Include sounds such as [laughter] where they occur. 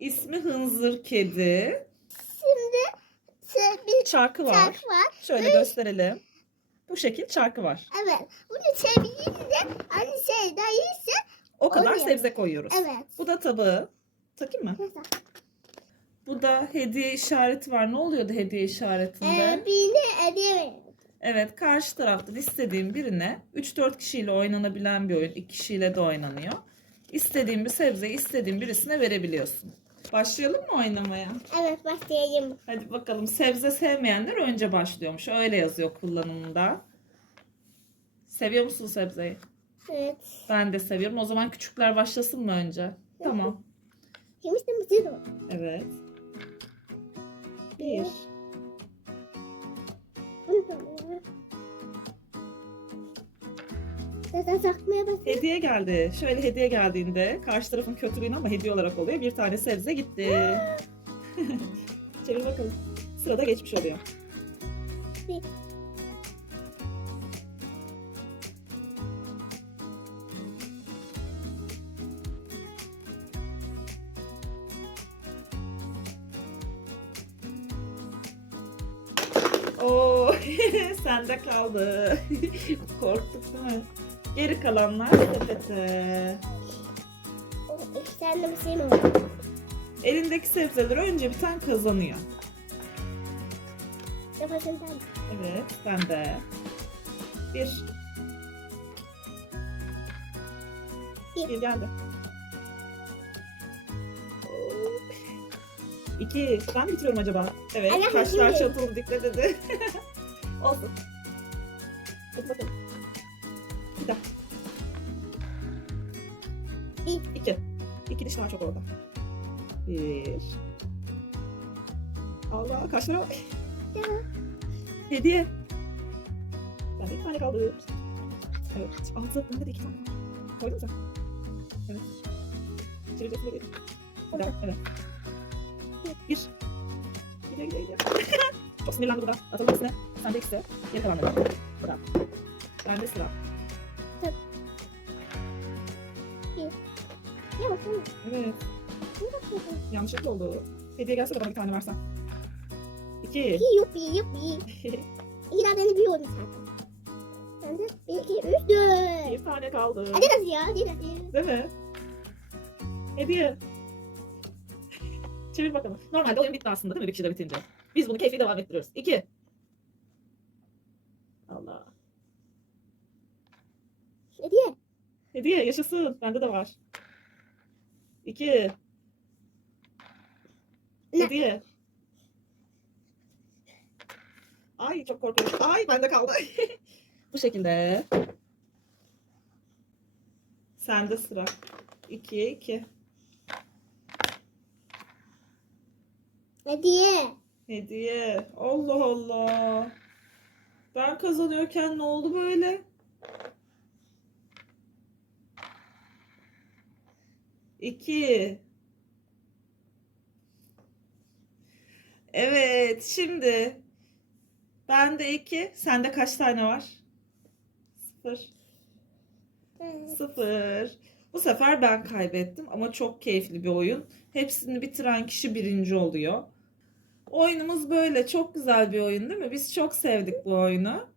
İsmi Hınzır Kedi. Şimdi se- bir Çarkı var. çark var. Şöyle gösterelim. Bu şekil çarkı var. Evet. Bunu çevirince hani şey dayıysa O kadar Oluyor. sebze koyuyoruz. evet. Bu da tabağı. Takayım mı? Mesela, Bu da hediye işareti var. Ne oluyordu hediye işaretinde? Ee, birini hediye Evet, karşı taraftan istediğin birine 3-4 kişiyle oynanabilen bir oyun. 2 kişiyle de oynanıyor. İstediğin bir sebzeyi istediğin birisine verebiliyorsun. Başlayalım mı oynamaya? Evet başlayayım. Hadi bakalım. Sebze sevmeyenler önce başlıyormuş. Öyle yazıyor kullanımında. Seviyor musun sebzeyi? Evet. Ben de seviyorum. O zaman küçükler başlasın mı önce? Tamam. O. Evet. Bir. Zaten sakmaya basın. Hediye geldi. Şöyle hediye geldiğinde karşı tarafın kötülüğünü ama hediye olarak oluyor. Bir tane sebze gitti. [laughs] Çevir bakalım. Sırada geçmiş oluyor. Bir. Oo, [laughs] sende kaldı. [laughs] Korktuk değil mi? Geri kalanlar sepete. İki tane de mısırım oldu. Elindeki sebzeleri önce bir tane kazanıyor. Kafasını tam. Evet, ben de. Bir. Bir. Bir geldi. İki. Ben mi bitiriyorum acaba? Evet. Taşlar hadi. çatıldı dikkat edin. [laughs] Olsun. Hadi bakalım. Bir. İki. İki diş daha çok orada. Bir. Allah kaçlara bak. [laughs] Ya. Hediye. Ben bir tane kaldı. Evet. Altı. Bende de iki tane var. Koydun sen? Evet. Böyle. Bir daha. Evet. Bir. Gidiyor gidiyor gidiyor. [laughs] Çok sinirlendi bu da. Atalım üstüne. Sen de ikisi. Geri kalanları. Bırak. Bende sıra. Ya baksana. Evet. Ne bakıyorsun? Yanlışlıkla oldu. Hediye gelse de bana bir tane versen. İki. İyi yuppi yuppi. [laughs] İki de biliyorum zaten. Ben de bir, iki, üç, dört. bir tane kaldı. Hadi nasıl ya? Hadi nasıl? Değil mi? Hediye. [laughs] Çevir bakalım. Normalde oyun bitti aslında değil mi bir kişide bitince? Biz bunu keyfi devam ettiriyoruz. İki. Allah. Hediye. Hediye yaşasın. Bende de var. İki. Hediye. Ay çok korkuyorum. Ay bende kaldı. [laughs] Bu şekilde. Sende sıra. İkiye iki. Hediye. Hediye. Allah Allah. Ben kazanıyorken ne oldu böyle? İki. Evet, şimdi bende iki, sende kaç tane var? Sıfır. Sıfır. Bu sefer ben kaybettim ama çok keyifli bir oyun. Hepsini bitiren kişi birinci oluyor. Oyunumuz böyle. Çok güzel bir oyun değil mi? Biz çok sevdik bu oyunu.